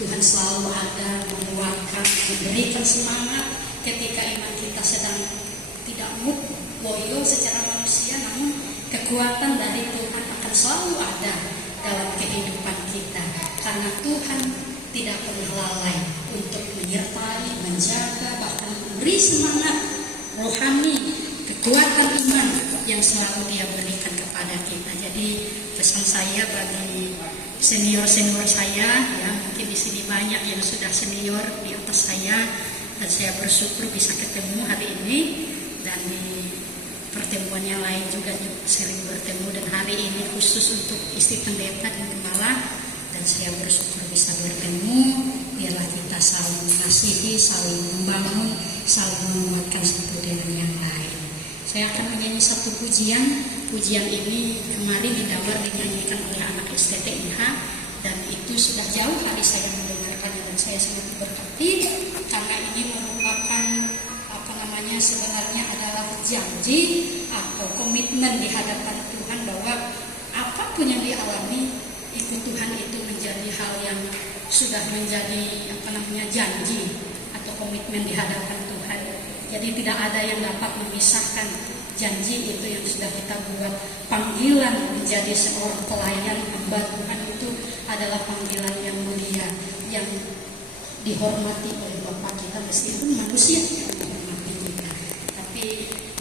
Tuhan selalu ada, menguatkan, memberikan semangat ketika iman kita sedang tidak mood, loyo secara manusia, namun kekuatan dari Tuhan akan selalu ada dalam kehidupan kita, karena Tuhan tidak pernah lalai untuk menyertai, menjaga, bahkan memberi semangat rohani, kekuatan iman yang selalu Dia berikan kepada kita. Jadi pesan saya bagi senior-senior saya, ya mungkin di sini banyak yang sudah senior di atas saya, dan saya bersyukur bisa ketemu hari ini, dan di pertemuan yang lain juga sering bertemu, dan hari ini khusus untuk istri pendeta dan gembala, dan saya bersyukur bisa bertemu. Biarlah kita saling mengasihi, saling membangun, saling menguatkan satu dengan yang lain. Saya akan menyanyi satu pujian. Pujian ini kemarin dinyanyikan oleh anak STTIH, dan itu sudah jauh hari saya mendengarkannya, dan saya sangat berkati karena ini merupakan sebenarnya adalah janji atau komitmen di hadapan Tuhan bahwa apapun yang dialami, ikut Tuhan itu menjadi hal yang sudah menjadi janji atau komitmen di hadapan Tuhan. Jadi tidak ada yang dapat memisahkan janji itu yang sudah kita buat. Panggilan menjadi seorang pelayan hamba Tuhan itu adalah panggilan yang mulia, yang dihormati oleh Bapa kita, meskipun manusia yang menghormati kita. Tapi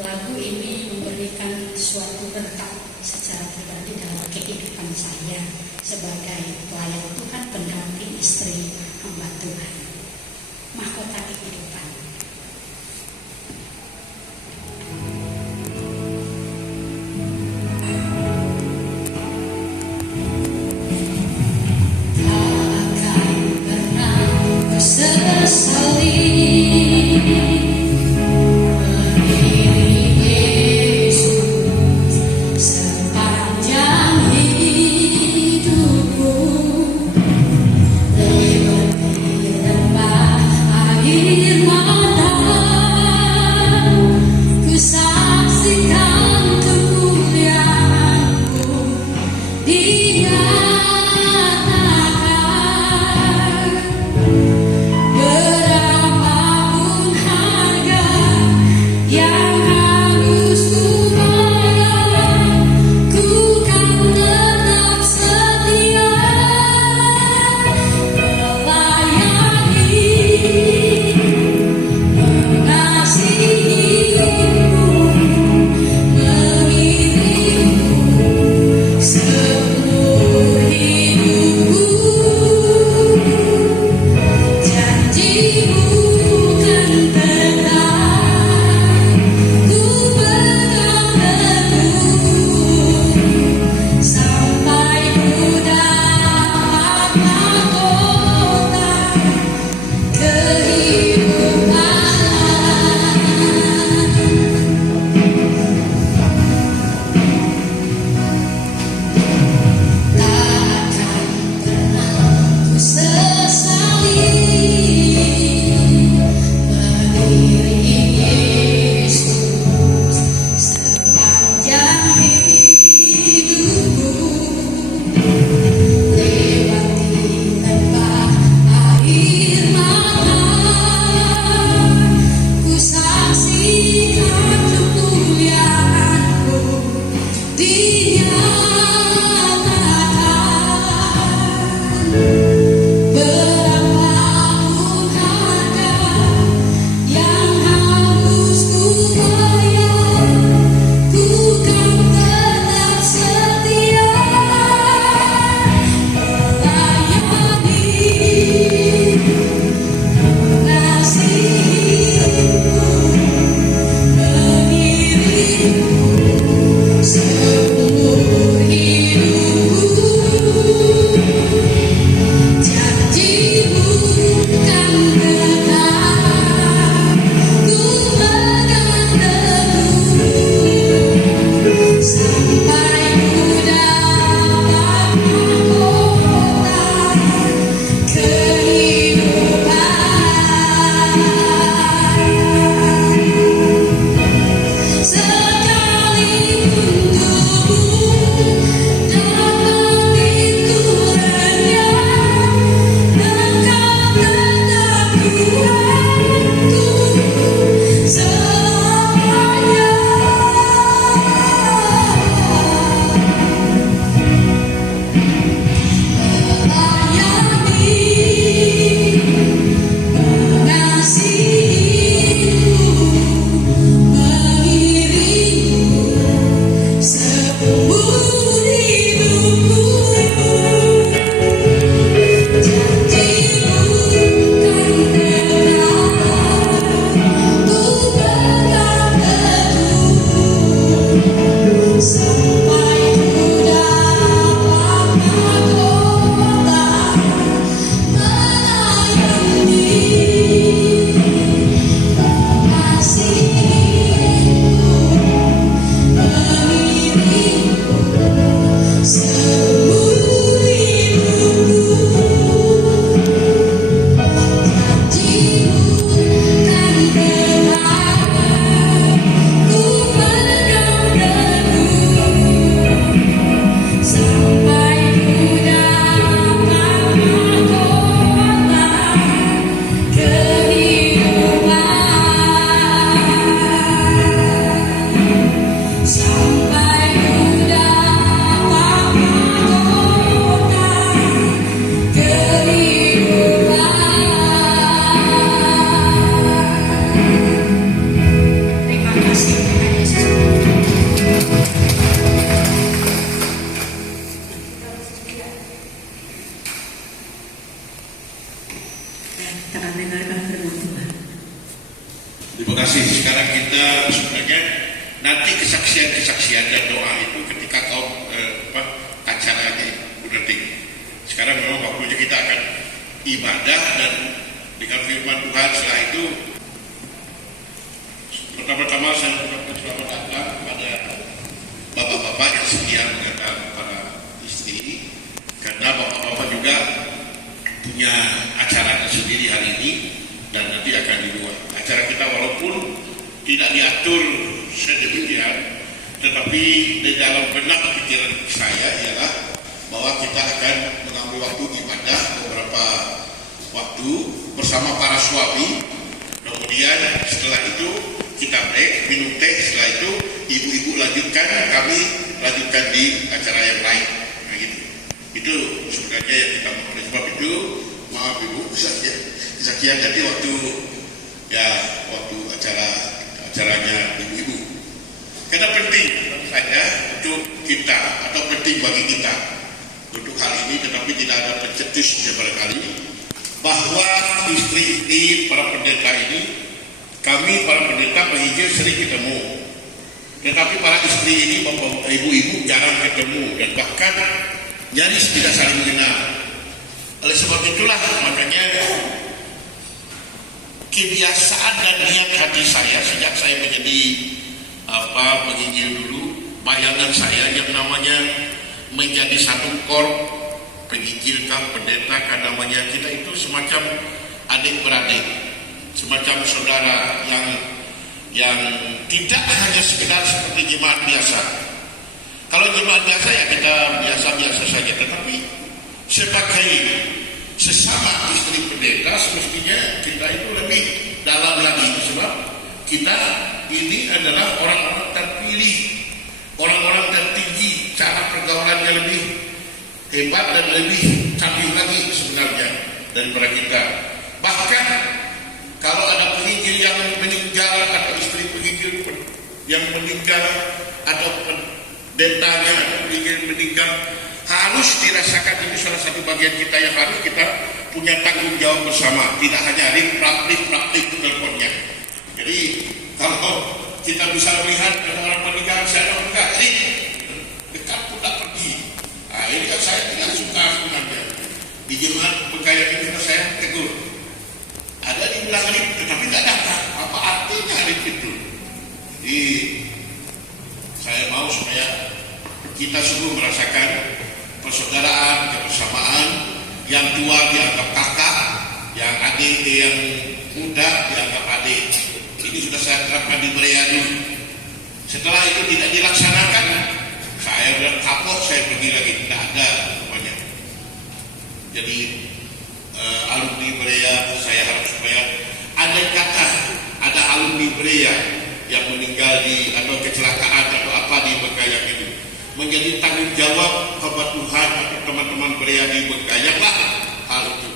lagu ini memberikan suatu berkat secara pribadi dalam kehidupan saya sebagai pelayan Tuhan, pendamping istri hamba Tuhan. Mahkota kehidupan. Berapapun Kita akan mendengarkan firman Tuhan. Terima kasih. Sekarang kita sebenarnya nanti kesaksian dan doa itu ketika acaranya nanti. Sekarang memang waktunya kita akan ibadah dan dengan firman Tuhan. Setelah itu pertama-tama saya mengucapkan selamat datang kepada bapak-bapak yang setia mengantar para istri, karena bapak-bapak juga punya acara sendiri hari ini dan nanti akan di luar. Acara kita walaupun tidak diatur sedemikian, tetapi di dalam benak pikiran saya ialah bahwa kita akan mengambil waktu ibadah beberapa waktu bersama para suami. Kemudian setelah itu kita break, minum teh. Setelah itu ibu-ibu lanjutkan, kami lanjutkan di acara yang lain. Nah gitu. Itu sebenarnya yang kita mau. Oleh sebab itu, maaf ibu, kesaksian jadi waktu acaranya ibu-ibu. Karena penting saja untuk kita atau penting bagi kita untuk hal ini, tetapi tidak ada pencetusnya barangkali bahwa istri para pendeta ini, kami para pendeta penginjil sering ketemu, tetapi para istri ini, bapak ibu-ibu jarang ketemu dan bahkan nyaris tidak saling mengenal. Oleh sebab itulah makanya kebiasaan dan niat hati saya sejak saya menjadi penginjil dulu, bayangan saya yang namanya menjadi satu penginjil pendeta, kan namanya kita itu semacam adik-beradik, semacam saudara yang tidak hanya sekedar seperti jemaat biasa. Kalau jemaat biasa ya kita biasa-biasa saja, tetapi sebagai sesama istri pendeta semestinya kita itu lebih dalam lagi, sebab kita ini adalah orang-orang terpilih, orang-orang tertinggi, cara pergaulannya lebih hebat dan lebih canggih lagi sebenarnya daripada kita. Bahkan kalau ada penginjil yang meninggal atau istri penginjil yang meninggal atau pendetanya atau penginjil meninggal, harus dirasakan ini salah satu bagian kita yang harus kita punya tanggung jawab bersama, tidak hanya praktik teleponnya. Jadi kalau kita bisa melihat ada orang meninggal, saya enggak, dekat pun tak pergi. Nah, ini kan saya tidak suka sebenarnya. Di jemaat Bekayang ini saya tegur. Ada di bilang hari, tetapi tidak datang. Apa artinya hari itu? Jadi saya mau supaya kita sungguh merasakan persaudaraan, kebersamaan, yang tua dianggap kakak, yang adik yang muda dianggap adik. Ini sudah saya terapkan di Berea dulu. Setelah itu tidak dilaksanakan, saya sudah kapok, saya pergi lagi, tidak ada semuanya. Jadi alumni Berea, saya harap supaya ada kata, ada alumni Berea yang meninggal atau kecelakaan atau apa di Bekayang itu, menjadi tanggung jawab hamba Tuhan atau teman-teman Berea di Bekayang lah hal itu.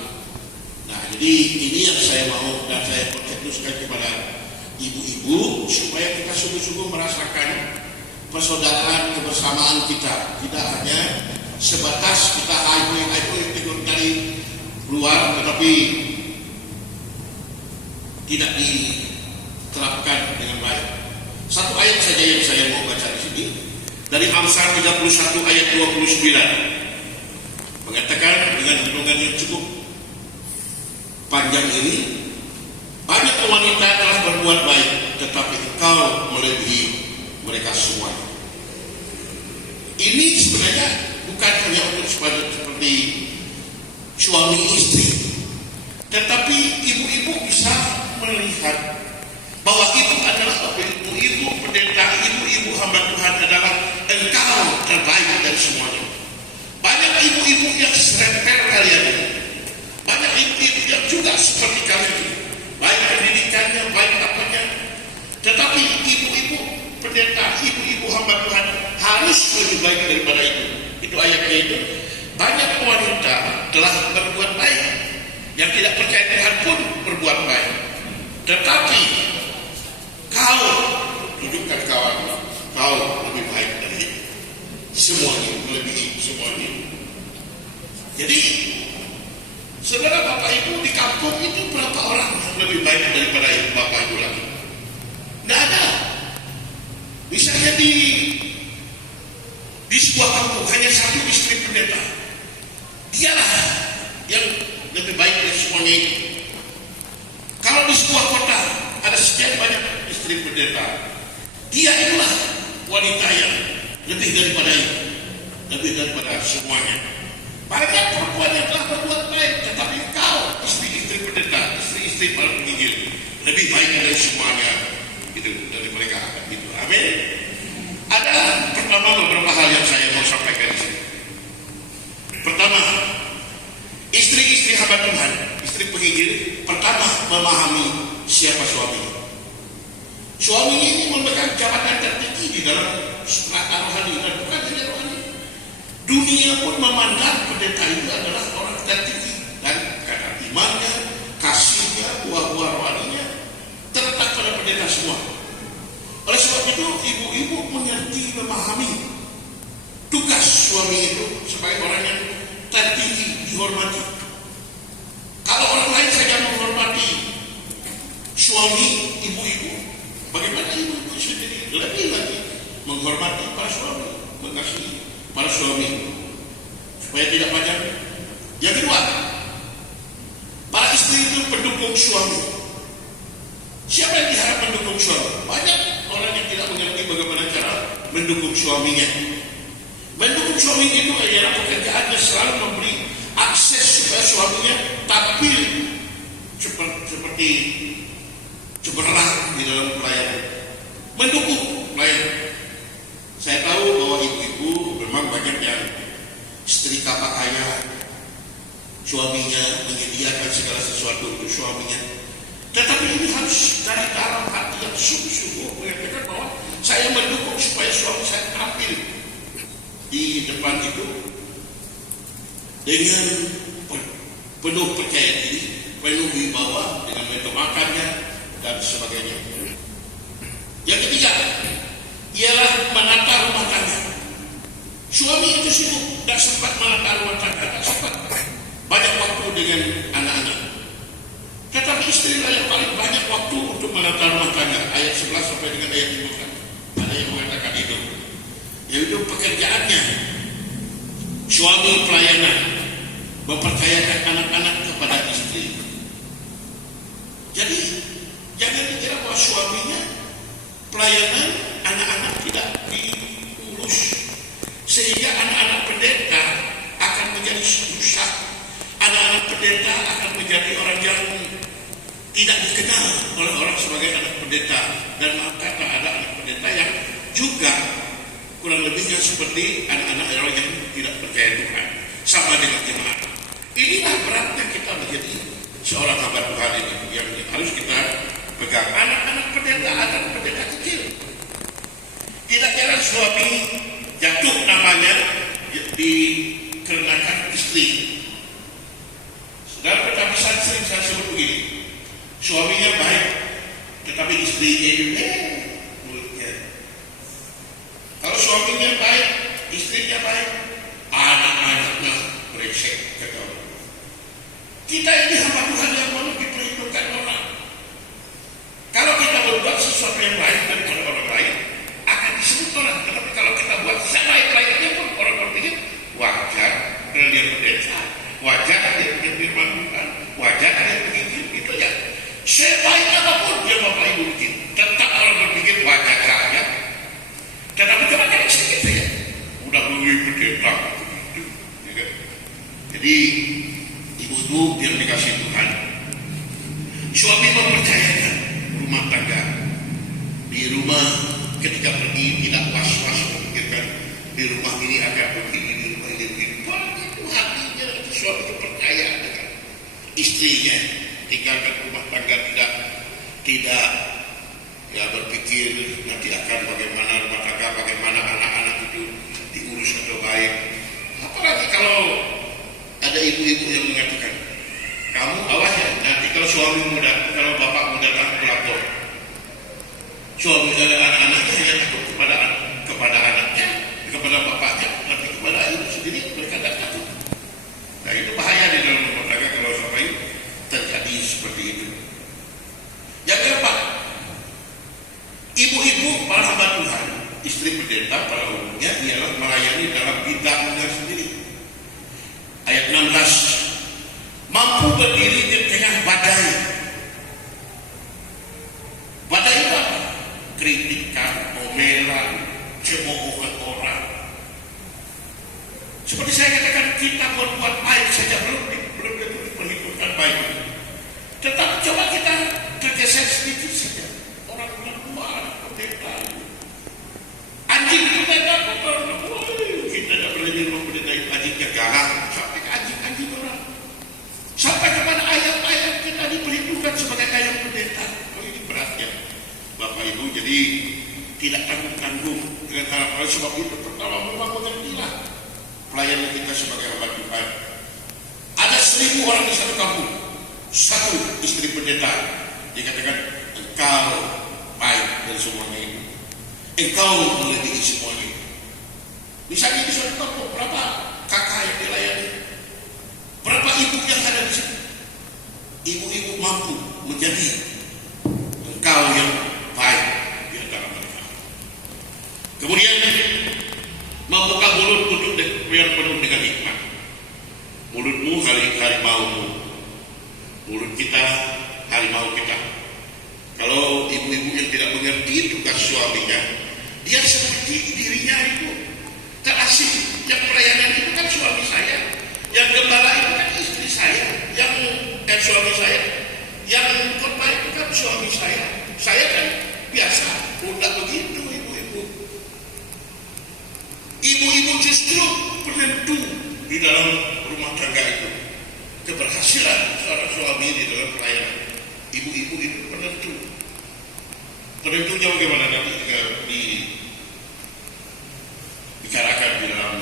Nah, jadi ini yang saya mau dan saya konsentruskan kepada ibu-ibu supaya kita sungguh-sungguh merasakan persaudaraan kebersamaan kita, tidak hanya sebatas kita ayo dari luar, tetapi tidak diterapkan dengan baik. Satu ayat saja yang saya mau baca di sini dari Amsal 31 ayat 29 mengatakan dengan renungan yang cukup panjang ini, banyak wanita telah berbuat baik, tetapi engkau melebihi mereka semua. Ini sebenarnya bukan hanya untuk seperti suami istri, tetapi ibu-ibu bisa melihat bahwa ibu adalah ibu pendeta, ibu hamba Tuhan adalah engkau terbaik dari semuanya. Banyak ibu-ibu yang serempel kalian ini, banyak ibu-ibu yang juga seperti kalian ini, baik pendidikannya, baik apanya, tetapi ibu-ibu pendeta, ibu hamba Tuhan harus lebih baik daripada itu. Itu ayatnya itu. Banyak wanita telah berbuat baik, yang tidak percaya Tuhan pun berbuat baik, tetapi kau tunjukkan kawan, kau lebih baik dari semuanya, melebihi semuanya. Jadi Saudara, Bapak Ibu di kampung itu berapa orang yang lebih baik daripada Bapak Ibu lagi? Tidak ada. Misalnya di sebuah kampung hanya satu istri pendeta, dialah yang lebih baik dari semuanya itu. Kalau di sebuah kota ada sekian banyak istri pendeta, dia itulah wanita yang lebih daripada semuanya. Banyak perempuan yang telah berbuat baik, tetapi kau istri-istri pendeta, istri-istri para penginjil lebih baik dari semuanya itu, dari mereka itu. Amin. Ada pertama beberapa hal yang saya mau sampaikan di sini. Pertama, istri-istri hamba Tuhan, istri penginjil, pertama memahami siapa suaminya. Suaminya ini memegang jabatan tertinggi di dalam strata rohani dan bukan hanya rohani. Dunia pun memandang pendeta itu adalah orang tertinggi dan karena imannya, kasihnya, buah-buah rohaninya terletak pada pendeta semua. Oleh sebab itu, ibu-ibu mengerti, memahami tugas suami itu sebagai orang yang tertinggi, dihormati. Kalau orang lain saja menghormati suami ibu-ibu, bagaimana ibu-ibu sendiri lebih lagi menghormati para suami, mengasihi para suami, supaya tidak panjang. Yang kedua, para istri itu pendukung suami. Siapa yang diharap mendukung suami? Banyak orang yang tidak mengerti bagaimana cara mendukung suaminya. Mendukung suami itu adalah pekerjaannya selalu memberi akses supaya suaminya tampil seperti cemerlang di dalam pelayanan. Mendukung pelayanan. Saya tahu bahwa ibu-ibu memang banyak yang setrika pakaian, suaminya menyediakan segala sesuatu untuk suaminya. Tetapi ini harus dari dalam hati yang sungguh-sungguh mengatakan bahwa saya mendukung supaya suami saya tampil di depan itu dengan penuh percaya diri, penuh wibawa, dengan metode makannya dan sebagainya. Yang ketiga ialah menata rumah tangga. Suami itu sibuk, tidak sempat menata rumah tangga, tidak sempat banyak waktu dengan anak-anak. Tetapi istrilah yang paling banyak waktu untuk menata rumah tangga. Ayat 11 sampai dengan ayat 5 ada yang mengatakan itu. Yaitu pekerjaannya. Suami pelayanan, mempercayakan anak-anak kepada istri. Jadi jangan dikira bahwa suaminya pelayanan, anak-anak tidak diurus, sehingga anak-anak pendeta akan menjadi susah. Anak-anak pendeta akan menjadi orang yang tidak dikenal oleh orang sebagai anak pendeta, dan maka ada anak pendeta yang juga kurang lebihnya seperti anak-anak orang yang tidak percaya Tuhan, sama dengan jemaat. Inilah beratnya kita menjadi seorang hamba Tuhan ini yang harus kita pegang. Anak-anak pendeta ada pendeta kecil. Tidak jarang suami jatuh namanya dikenakan istri. Dalam perkawinan sering saya sebut begini, suaminya baik, tetapi istrinya itu mulutnya. Kalau suaminya baik, istrinya baik, anak-anaknya brengsek, kata orang. Kita ini hamba Tuhan yang perlu diperhitungkan orang. Kalau kita berbuat sesuatu yang baik daripada orang lain, akan disebut orang. Tetapi kalau kita buat sebaik-baiknya pun orang berpikir wajar, dia pendeta, wajar dia punya firman Tuhan, wajar dia penginjil, itu ya. Sebaik apapun dia Bapak Ibu bikin, tetap orang berpikir wajar saja. Tetapi coba kita sedikit saja, udah beli pendeta, ya kan? Jadi ibu-ibu yang dikasih Tuhan, suami mempercayakan rumah tangga. Di rumah ketika pergi tidak was-was memikirkan di rumah ini akan begini, di rumah ini begini. Begitu hatinya suami itu percaya dengan istrinya, tinggalkan rumah tangga, tidak ya berpikir nanti akan bagaimana rumah tangga, bagaimana anak-anak itu diurus atau baik. Apalagi kalau ada ibu-ibu yang mengatakan, kamu awas ya, nanti kalau suami muda, kalau bapak muda datang pelapor, suami anak-anaknya hanya takut kepada anaknya, kepada bapaknya, nanti kepada ibu sendiri mereka tidak takut. Nah itu bahaya di dalam rumah tangga kalau istri pendeta pada umumnya ialah melayani dalam bidangnya sendiri. Ayat 16, mampu berdiri di tengah badai. Badai itu apa? Kritikan, omelan, cemoohan orang. Seperti saya katakan, kita berbuat baik saja belum diperhitungkan baik. Tetapi coba kita tergeser sedikit saja. Orang bilang, wah, pendeta itu. Anjing pendeta, kita tidak boleh minum pendeta itu. Anjingnya galak, sampai ke anjing orang. Sampai kepada ayat-ayat kita diperhitungkan sebagai ayat pendeta. Oh, ini berat ya, Bapak Ibu. Jadi tidak tanggung-tanggung dengan hal-hal sebab itu. Pertama memang mengertilah pelayanan kita sebagai hamba Tuhan. Ada 1000 orang di satu kampung, satu istri pendeta. Dikatakan engkau baik dan semuanya itu, engkau melebihi semuanya. Misalnya di suatu kampung berapa kakak yang dilayani, berapa ibu yang ada di sana. Ibu-ibu mampu menjadi engkau yang baik di antara mereka. Kemudian membuka mulut untuk yang penuh dengan hikmat. Mulutmu harimaumu, mulut kita harimau kita. Kalau ibu-ibu yang tidak mengerti tugas suaminya, dia seperti dirinya itu terasing. Yang pelayanan itu kan suami saya, yang gembala itu kan istri saya, yang suami saya, yang khotbah itu kan suami saya. Saya kan biasa, tidak begitu ibu-ibu. Ibu-ibu justru penentu di dalam rumah tangga itu. Keberhasilan seorang suami di dalam pelayanan. Ibu-ibu itu penentu. Penentunya bagaimana nanti dibicarakan di dalam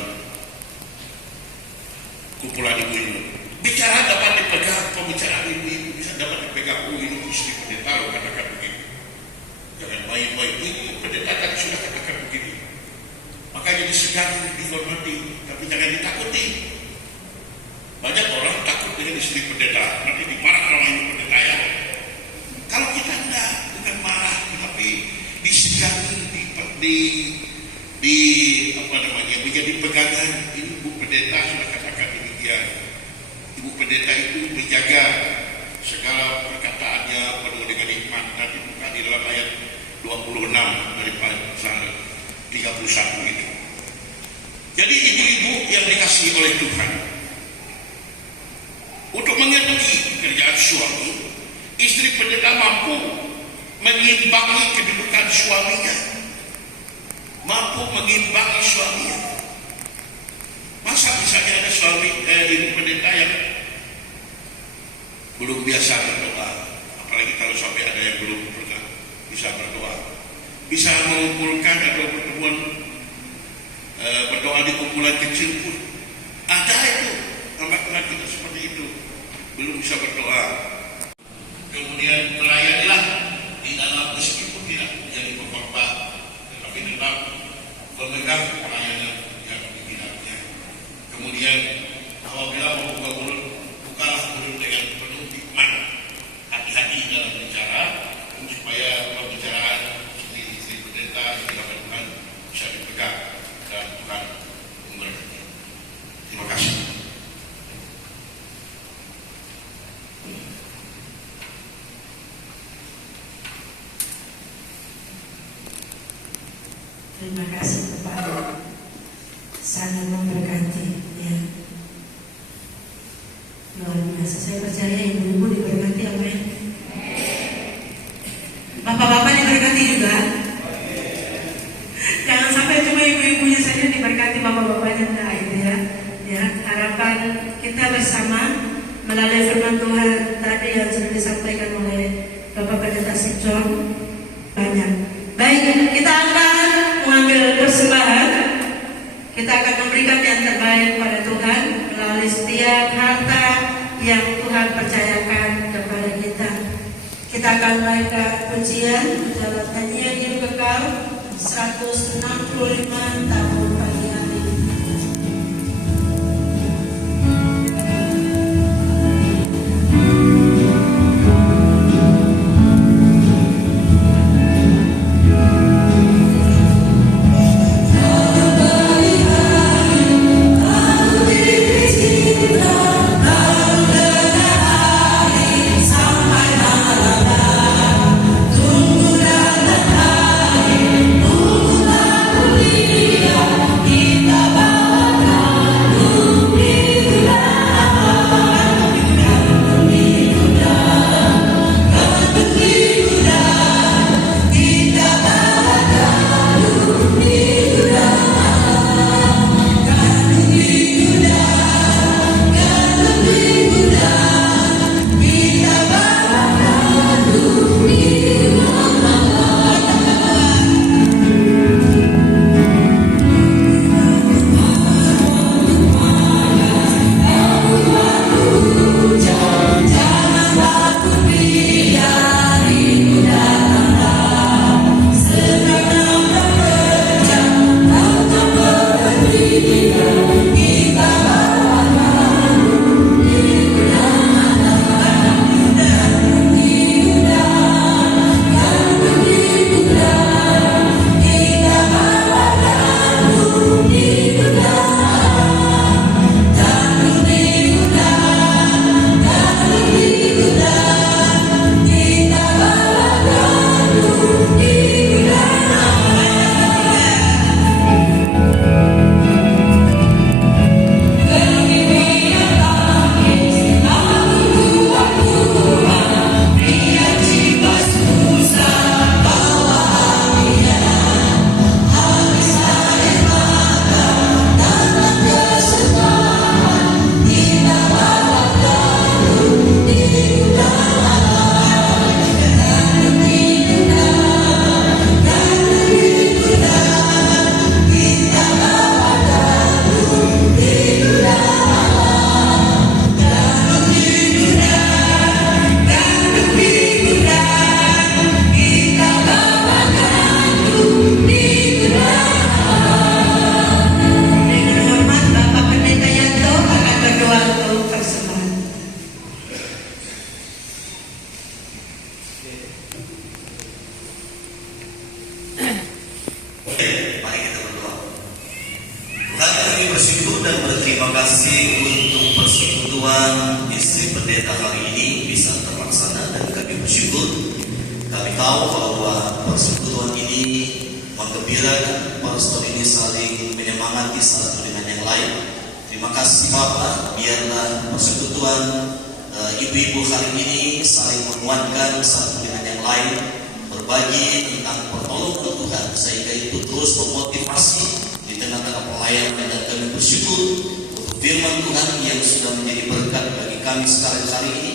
kumpulan ibu-ibu. Bicara dapat dipegang, pembicaraan ibu-ibu bisa dapat dipegang. Oh, ini istri pendeta lo katakan begitu. Jangan main-main, ini pendeta tadi sudah katakan begini. Makanya disegani, dihormati, tapi jangan ditakuti. Banyak orang takut dengan istri pendeta, nanti dimarah orang ibu pendeta ya. Kalau kita tidak, bukan marah, tetapi disegani, menjadi pegangan. Ini ibu pendeta sudah katakan demikian. Ibu pendeta itu menjaga segala perkataannya penuh dengan hikmat. Nanti buka di dalam ayat 26 dari pasal 31 itu. Jadi ibu-ibu yang dikasihi oleh Tuhan, untuk mengerti kerjaan suami, istri pendeta mampu mengimbangi kedudukan suaminya, mampu mengimbangi suaminya. Masa misalnya ada suami ibu pendeta yang belum biasa berdoa, apalagi kalau suami ada yang belum pernah bisa berdoa, bisa mengumpulkan atau pertemuan berdoa di kumpulan kecil pun ada itu. Amat-amat kita seperti itu belum bisa berdoa. Kemudian melayanilah di dalam, meskipun tidak menjadi pengkhotbah, tetapi tetap memegang pelayanan yang di bidangnya. Kemudian apabila membuka mulut, bukalah mulut dengan penuh hikmat. Hati-hati dalam bicara supaya pembicaraan istri pendeta, istri hamba Tuhan bisa dipegang dan Tuhan memberkati. Terima kasih. Terima kasih kepada sangat memberkati ya. Luar biasa. Saya percaya ibu-ibu diberkati, amin. Bapak-bapak diberkati juga. Jangan sampai cuma ibu-ibunya saja diberkati, bapak-bapaknya enggak gitu ya. Ya, harapan kita bersama melalui firman Tuhan tadi yang sudah disampaikan oleh Bapak Pendeta John banyak. Baik, kita akan mengambil persembahan. Kita akan memberikan yang terbaik pada Tuhan melalui setiap harta yang Tuhan percayakan kepada kita. Kita akan naikkan pujian dalam nyanyian yang kekal 165 tahun pagi hari. terima kasih untuk persekutuan istri pendeta hari ini bisa terlaksana dan kami bersyukur. Kami tahu bahwa persekutuan ini menggembirakan, pastor ini saling menyemangati satu dengan yang lain. Terima kasih Bapak, biarlah persekutuan ibu-ibu hari ini saling menguatkan satu dengan yang lain, berbagi tentang pertolongan Tuhan, sehingga itu terus memotivasi di tengah-tengah pelayanan. Dan kami bersyukur untuk firman Tuhan yang sudah menjadi berkat bagi kami sekarang hari ini.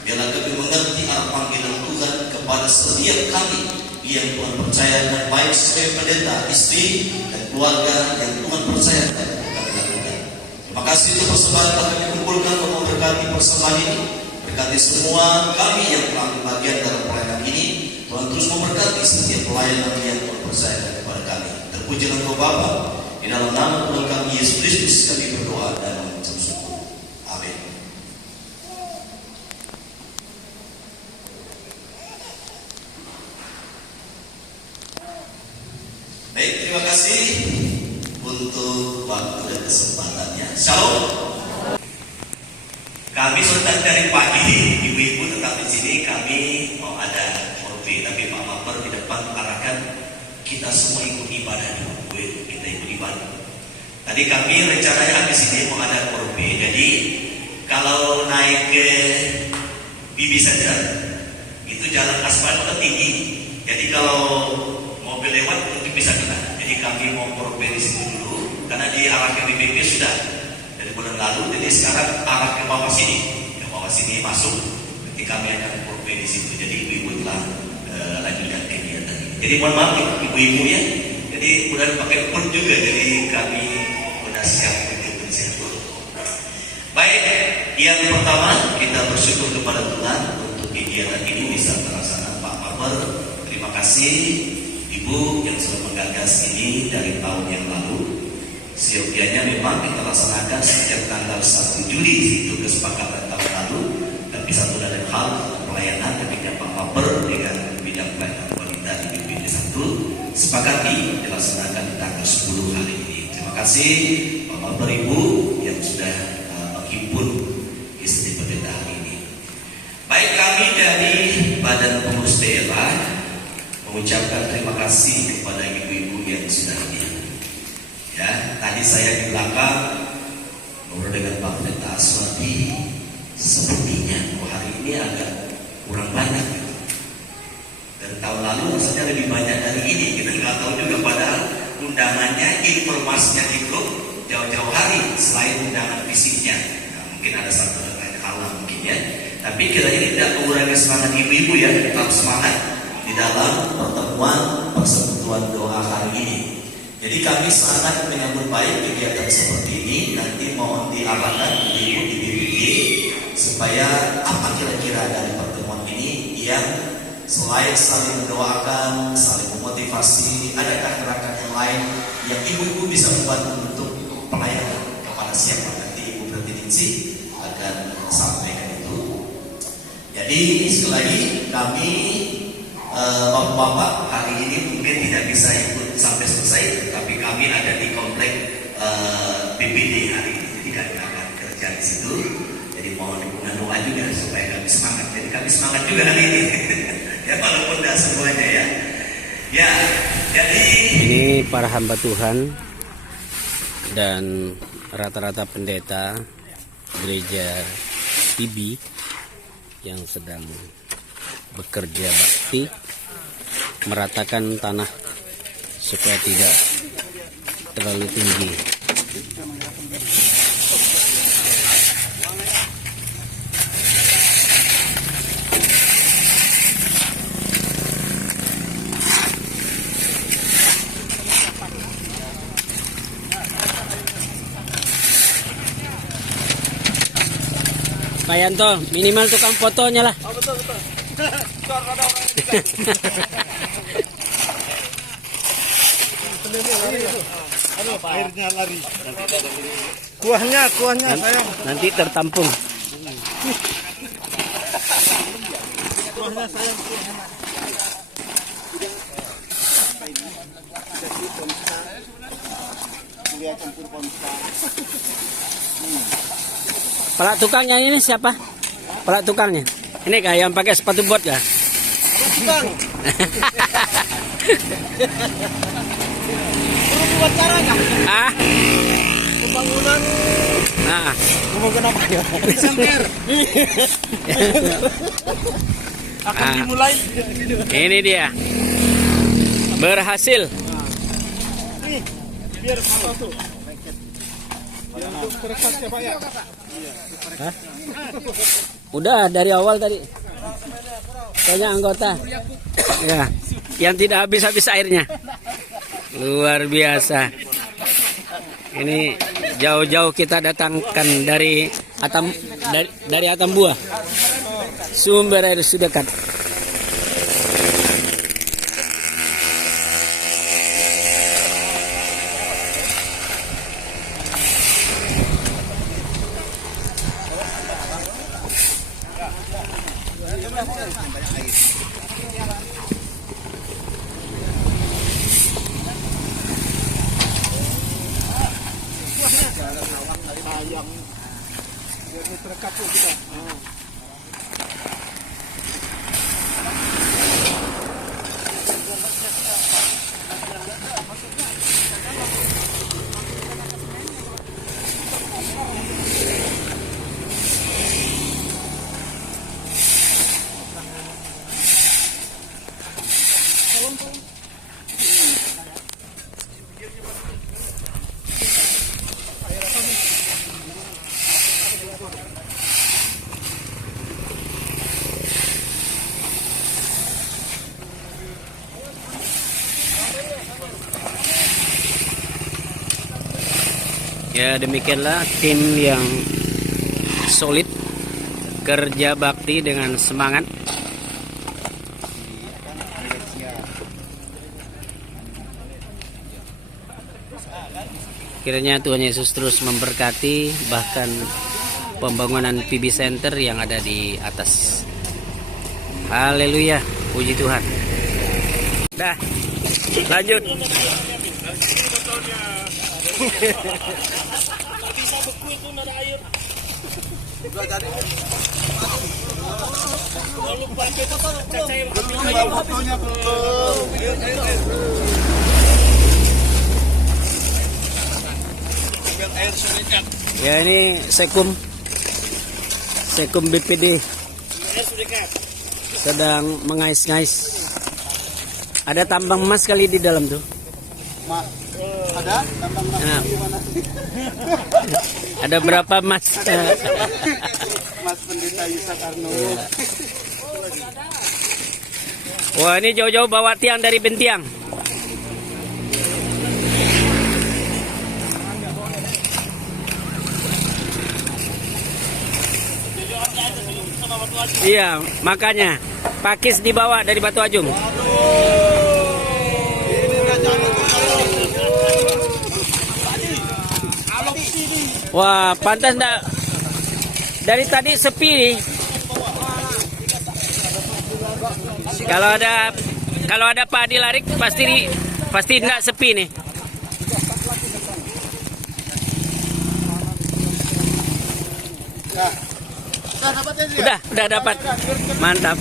Biarlah kami mengerti arah panggilan Tuhan kepada setiap kami yang Tuhan percayakan, baik sebagai pendeta, istri, dan keluarga yang Tuhan percayakan kami lakukan. Terima kasih untuk persembahan yang kami kumpulkan untuk memberkati persembahan ini. Berkati semua kami yang telah bagian dalam pelayanan ini. Tuhan terus memberkati setiap pelayanan yang Tuhan percayakan kepada kami. Terpujilah Engkau Bapa, di dalam nama Tuhan kami Yesus Kristus kami berdoa dan mengucap syukur. Amin. Baik, terima kasih untuk waktu dan kesempatannya. Shalom. Kami sudah dari pagi, ibu-ibu tetap di sini. Kami mau ada korbe, tapi Pak Maper di depan arahkan kita semua ikut ibadah dulu. Kita ikut ibadah. Tadi kami rencananya habis ini mau ada korbe. Jadi kalau naik ke Bibi saja, itu jalan aspal itu tinggi. Jadi kalau mobil lewat itu bisa kena. Jadi kami mau korbe di situ dulu, karena di arah ke BBP sudah dari bulan lalu. Jadi sekarang arah ke bawah sini masuk. Ketika kami akan korbe di situ. Jadi ibu-ibu telah lanjutkan kegiatan ini. Jadi mohon maaf ibu-ibu ya. Jadi udah pakai pun juga. Jadi kami udah siap untuk bersiap. Baik, yang pertama kita bersyukur kepada Tuhan untuk kegiatan ini bisa terlaksana. Pak Maper, terima kasih Ibu yang sudah menggagas ini dari tahun yang lalu. Seyogianya memang kita laksanakan setiap tanggal 1 Juli itu kesepakatan tahun lalu. Tapi satu dan hal pelayanan ketika Pak Maper dengan bidang pelayanan wanita di BPD 1 sepakati dilaksanakan di tanggal 10 hari ini. Terima kasih Pak Maper Ibu yang sudah menghimpun istri pendeta hari ini. Baik, kami dari Badan Pengurus Daerah mengucapkan terima kasih kepada ibu-ibu yang sudah hadir. Ya, tadi saya di belakang ngobrol dengan Pak Pendeta Aswati, sepertinya hari ini agak kurang banyak. Dan tahun lalu rasanya lebih banyak dari ini. Kita nggak tahu juga, padahal undangannya, informasinya di grup jauh-jauh hari selain undangan fisiknya. Nah, mungkin ada satu dan lain hal mungkin ya. Tapi kiranya tidak mengurangi semangat ibu-ibu ya, tetap semangat di dalam pertemuan persekutuan doa hari ini. Jadi kami sangat menyambut baik kegiatan seperti ini. Nanti mohon diarahkan ibu di BPD supaya apa kira-kira dari pertemuan ini yang selain saling mendoakan, saling memotivasi, adakah gerakan yang lain yang ibu-ibu bisa membantu untuk pelayanan kepada siapa? Nanti Ibu Pretiningsi akan sampaikan itu. Jadi sekali lagi kami Bapak-bapak hari ini mungkin tidak bisa ikut sampai selesai, tapi kami ada di komplek BPD hari ini. Jadi kami akan kerja di situ. Jadi mohon dukungan doa juga supaya kami semangat. Jadi kami semangat juga hari ini. Ya walaupun tidak semuanya ya. Ya, jadi ini para hamba Tuhan dan rata-rata pendeta gereja PB yang sedang bekerja bakti meratakan tanah supaya tidak terlalu tinggi. Pak Yanto, minimal tukang fotonya lah. Oh, betul. Aduh, airnya lari. Kuahnya sayang. Nanti tertampung. Kuahnya sayang. kuliah campur ponska. Pelak tukangnya ini siapa? Pelak tukangnya. Ini kah yang pakai sepatu bot kah? Tukang. Perlu buat cara kah? Ah, Pembangunan. ah. Pembangunan apa ya? Disangker. Akan dimulai. Ini dia. Berhasil. Nih, biar apa tuh? Untuk terekat ya Pak ya? Hah? Udah dari awal tadi. Kayaknya anggota. Ya, yang tidak habis-habis airnya. Luar biasa. Ini jauh-jauh kita datangkan dari Atambua. Sumber air sudah dekat. Ya, demikianlah tim yang solid, kerja bakti dengan semangat. Kiranya Tuhan Yesus terus memberkati bahkan pembangunan PB Center yang ada di atas. Haleluya, puji Tuhan. Dah, lanjut. Ya, ini Sekum BPD sedang mengais-ngais. Ada tambang emas kali di dalam tuh. Ada tambang emas Nah. di mana? Ada berapa emas? Mas Pendeta Yusak Arno. Wah, ini jauh-jauh bawa tiang dari Bentiang. Iya, makanya pakis dibawa dari Batu Ajung. Ini udah jangan. Wah, pantas enggak? Dari tadi sepi nih. Kalau ada Pak Adi Larik pasti enggak sepi nih. Udah dapat ya? Udah dapat. Mantap.